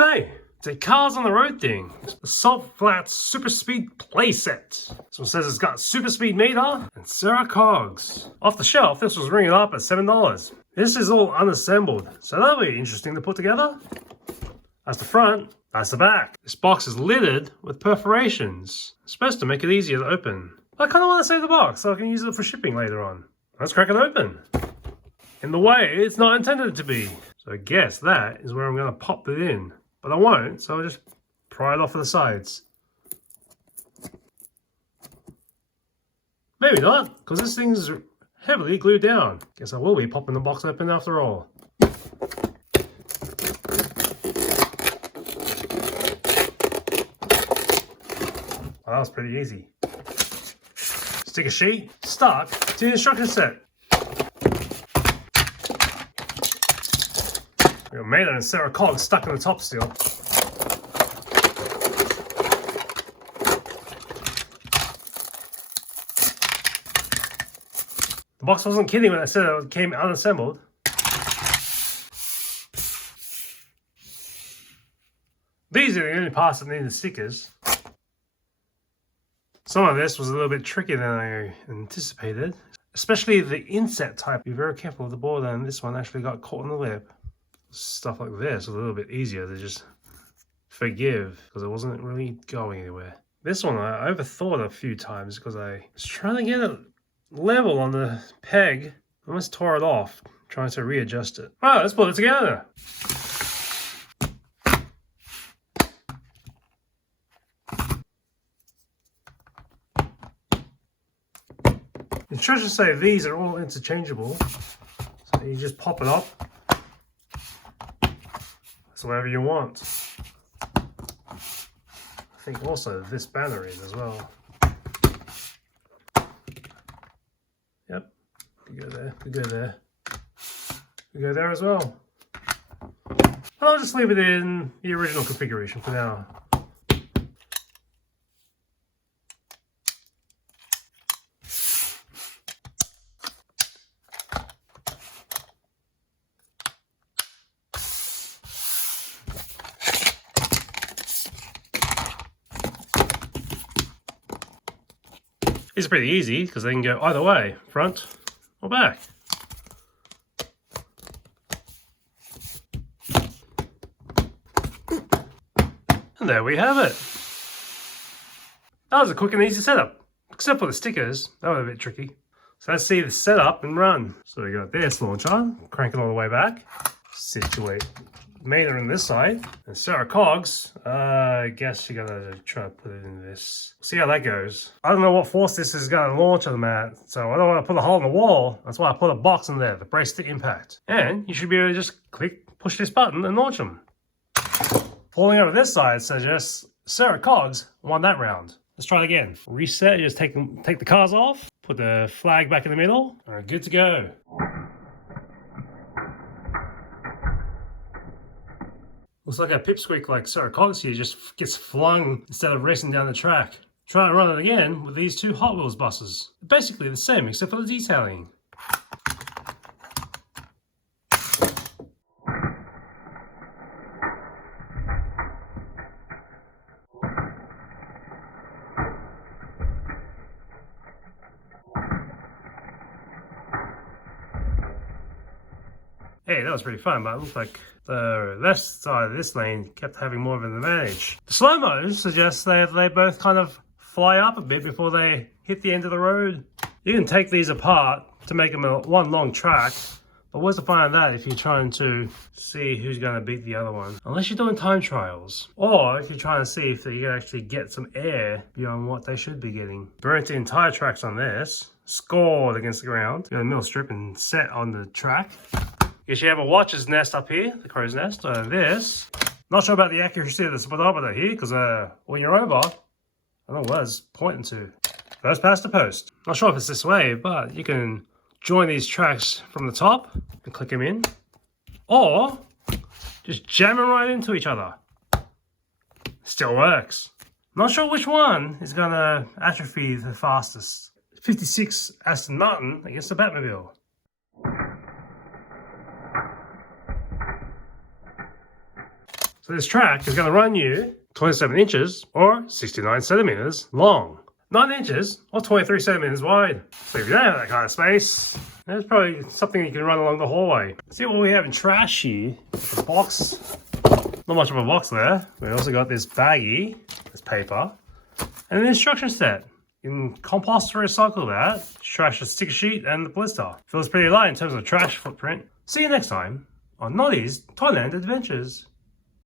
G'day! It's a Cars on the Road thing. The Salt Flats Super Speed Playset. This one says it's got Super Speed meter and Sarah Coggs. Off the shelf, this was ringing up at $7. This is all unassembled, so that'll be interesting to put together. That's the front, that's the back. This box is littered with perforations. It's supposed to make it easier to open. I kind of want to save the box so I can use it for shipping later on. Let's crack it open. In the way it's not intended to be. So I guess that is where I'm going to pop it in. But I won't, so I'll just pry it off of the sides. Maybe not, because this thing's heavily glued down. Guess I will be popping the box open after all. Well, that was pretty easy. Sticker sheet stuck to the instruction set. We got Maynard and Sarah Coggs stuck in the top still. The box wasn't kidding when I said it came unassembled. These are the only parts that need the stickers. Some of this was a little bit trickier than I anticipated. Especially the inset type. Be very careful with the board, and this one actually got caught on the lip. Stuff like this was a little bit easier to just forgive because it wasn't really going anywhere. This one I overthought a few times because I was trying to get it level on the peg. I almost tore it off trying to readjust it. Alright, let's put it together. Instructions say these are all interchangeable, so you just pop it up. So whatever you want. I think also this banner is as well. Yep, could go there, could go there. Could go there as well. I'll just leave it in the original configuration for now. These are pretty easy because they can go either way, front or back. And there we have it. That was a quick and easy setup, except for the stickers. That was a bit tricky. So let's see the setup and run. So we got this launcher, crank it all the way back, situate Maynard on this side, and Sarah Coggs, I guess you're gonna try to put it in this. See how that goes. I don't know what force this is gonna launch on the mat, so I don't want to put a hole in the wall. That's why I put a box in there to brace the impact. And you should be able to just push this button and launch them. Falling over this side suggests Sarah Coggs won that round. Let's try it again. Reset, you just take the cars off, put the flag back in the middle, and we're good to go. Looks like a pipsqueak like Sarah Coggs here just gets flung instead of racing down the track. Try and run it again with these two Hot Wheels buses. Basically the same except for the detailing. Hey, that was pretty fun, but it looked like the left side of this lane kept having more of an advantage. The slow-mo suggests that they both kind of fly up a bit before they hit the end of the road. You can take these apart to make them one long track, but what's the point of that if you're trying to see who's going to beat the other one? Unless you're doing time trials, or if you're trying to see if you can actually get some air beyond what they should be getting. Burnt the entire tracks on this, scored against the ground, got a middle strip and set on the track. Guess you have a watcher's nest up here, the crow's nest. This. Not sure about the accuracy of the speedometer here, because when you're over, I don't know what it's pointing to. First past the post. Not sure if it's this way, but you can join these tracks from the top and click them in. Or just jam them right into each other. Still works. Not sure which one is going to atrophy the fastest. 56 Aston Martin against the Batmobile. So this track is going to run you 27 inches or 69 centimeters long. 9 inches or 23 centimeters wide. So if you don't have that kind of space, there's probably something you can run along the hallway. See what we have in trash here. The box. Not much of a box there. We also got this baggie, this paper, and an instruction set. You can compost or recycle that. Trash the sticker sheet and the blister. Feels pretty light in terms of trash footprint. See you next time on Noddy's Toyland Adventures.